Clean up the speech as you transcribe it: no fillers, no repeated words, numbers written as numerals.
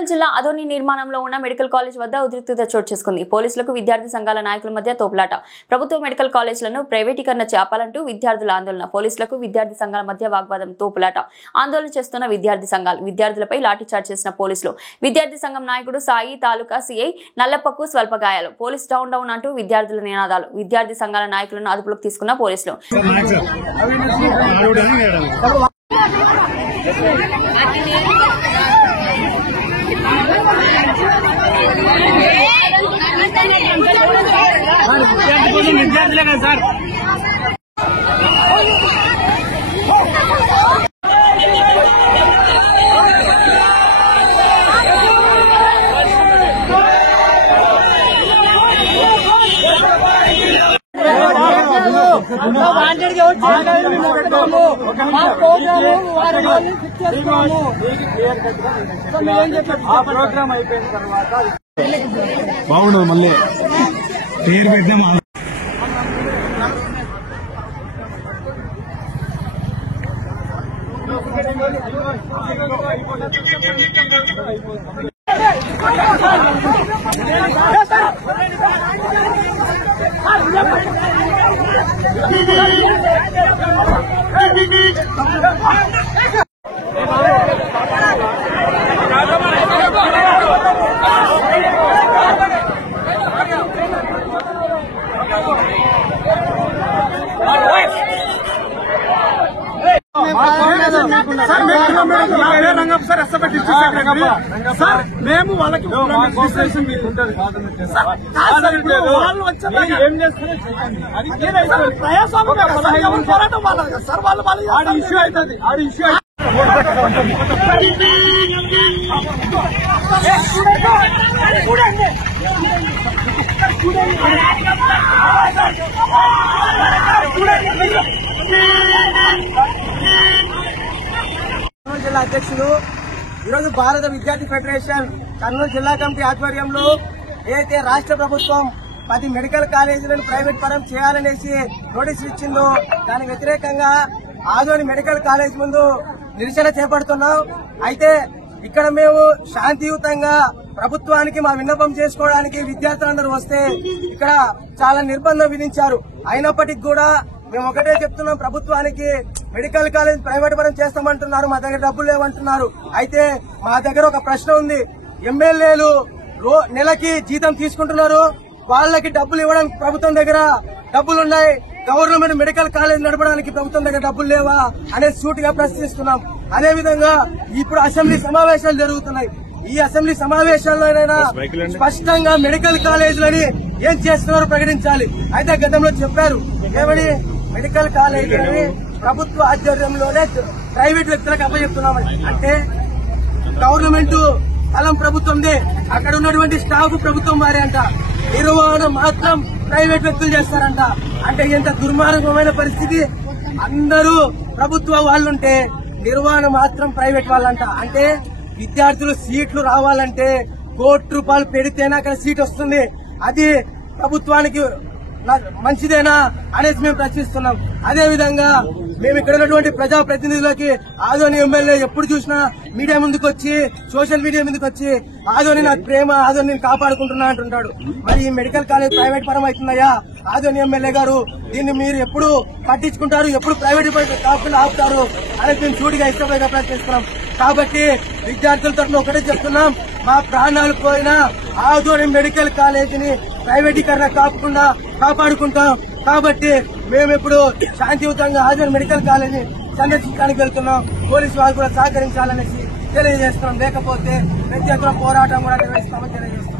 వరంగల్ జిల్లా అదోని నిర్మాణంలో ఉన్న మెడికల్ కాలేజ్ వద్ద ఉద్రిక్తత చోటు చేసుకుంది. పోలీసులకు విద్యార్థి సంఘాల నాయకుల మధ్య తోపులాట. ప్రభుత్వ మెడికల్ కాలేజీలను ప్రైవేటీకరణ చేపాలంటూ విద్యార్థుల ఆందోళన. పోలీసులకు విద్యార్థి సంఘాల మధ్య వాగ్వాదం, తోపులాట. ఆందోళన చేస్తున్న విద్యార్థి సంఘాలు. విద్యార్థులపై లాఠీచార్జ్ చేసిన పోలీసులు. విద్యార్థి సంఘం నాయకుడు సాయి, తాలూకా సిఐ నల్లప్పకు స్వల్ప గాయాలు. పోలీస్ డౌన్ డౌన్ అంటూ విద్యార్థుల నినాదాలు. విద్యార్థి సంఘాల నాయకులను అదుపులోకి తీసుకున్న పోలీసులు. విద్యార్థులే కదా సార్. ప్రోగ్రామ్ అయిపోయిన తర్వాత బాగుండదు మళ్ళీ పేరు పెద్దాం. మేము వాళ్ళకి ఏం చేస్తున్నారు పోరాటం సార్. వాళ్ళు ఇష్యూ అవుతుంది. ఆడి ఇష్యూ జిల్లా అధ్యక్షులు ఈరోజు భారత విద్యార్థి ఫెడరేషన్ కర్నూలు జిల్లా కమిటీ ఆధ్వర్యంలో ఏదైతే రాష్ట్ర ప్రభుత్వం 10 మెడికల్ కాలేజీలను ప్రైవేట్ పరం చేయాలనేసి నోటీసులు ఇచ్చిందో దానికి వ్యతిరేకంగా ఆదోని మెడికల్ కాలేజ్ ముందు నిరసన చేపడుతున్నాం. అయితే ఇక్కడ మేము శాంతియుతంగా ప్రభుత్వానికి మా విన్నపం చేసుకోవడానికి విద్యార్థులందరూ వస్తే ఇక్కడ చాలా నిర్బంధం విధించారు. అయినప్పటికీ కూడా మేము ఒకటే చెప్తున్నాం, ప్రభుత్వానికి మెడికల్ కాలేజ్ ప్రైవేట్ పరం చేస్తామంటున్నారు, మా దగ్గర డబ్బులు లేవంటున్నారు. అయితే మా దగ్గర ఒక ప్రశ్న ఉంది. ఎమ్మెల్యేలు నెలకి జీతం తీసుకుంటున్నారు, వాళ్ళకి డబ్బులు ఇవ్వడానికి ప్రభుత్వం దగ్గర డబ్బులున్నాయి, గవర్నమెంట్ మెడికల్ కాలేజ్ నడపడానికి ప్రభుత్వం దగ్గర డబ్బులు లేవా అనేది సూటిగా ప్రశ్నిస్తున్నాం. అదేవిధంగా ఇప్పుడు అసెంబ్లీ సమావేశాలు జరుగుతున్నాయి. ఈ అసెంబ్లీ సమావేశాల్లోనైనా స్పష్టంగా మెడికల్ కాలేజీలని ఏం చేస్తున్నారో ప్రకటించాలి. అయితే గతంలో చెప్పారు ఏమని, మెడికల్ కాలేజీలని ప్రభుత్వ ఆధ్వర్యంలోనే ప్రైవేట్ వ్యక్తులకు అప్పచెప్తున్నామని. అంటే గవర్నమెంట్ స్థలం ప్రభుత్వందే, అక్కడ ఉన్నటువంటి స్టాఫ్ ప్రభుత్వం వారే అంట, నిర్వహణ మాత్రం ప్రైవేట్ వ్యక్తులు చేస్తారంట. అంటే ఎంత దుర్మార్గమైన పరిస్థితి. అందరూ ప్రభుత్వ వాళ్ళుంటే నిర్వహణ మాత్రం ప్రైవేట్ వాళ్ళంట. అంటే విద్యార్థులు సీట్లు రావాలంటే ₹1 పెడితేనే అక్కడ సీట్ వస్తుంది. అది ప్రభుత్వానికి మంచిదేనా అనేసి మేము ప్రశ్నిస్తున్నాం. అదేవిధంగా మేము ఇక్కడ ఉన్నటువంటి ప్రజాప్రతినిధులకి ఆదోని ఎమ్మెల్యే ఎప్పుడు చూసినా మీడియా ముందుకు వచ్చి, సోషల్ మీడియా ముందుకు వచ్చి ఆదోని నాకు ప్రేమ, ఆదోని నేను కాపాడుకుంటున్నా అంటుంటాడు. మరి ఈ మెడికల్ కాలేజ్ ప్రైవేట్ పరం అవుతున్నాయా? ఆదోని ఎమ్మెల్యే గారు దీన్ని మీరు ఎప్పుడు పట్టించుకుంటారు, ఎప్పుడు ప్రైవేట్ కాకుండా ఆపుతారు అనేది మేము చూడిగా ఇష్టపడిగా ప్రశ్నిస్తున్నాం. కాబట్టి విద్యార్థుల తరఫున ఒకటే చెప్తున్నాం, మా ప్రాణాలు పోయినా ఆదోని మెడికల్ కాలేజీని ప్రైవేటీకరణ కాకుండా కాపాడుకుంటాం. కాబట్టి మేము ఇప్పుడు శాంతియుతంగా ఆదోని మెడికల్ కాలేజీ సందర్శించడానికి వెళ్తున్నాం. పోలీసు వారు కూడా సహకరించాలనేసి తెలియజేస్తున్నాం. లేకపోతే ప్రత్యేక పోరాటం కూడా నిర్వహిస్తామని తెలియజేస్తున్నాం.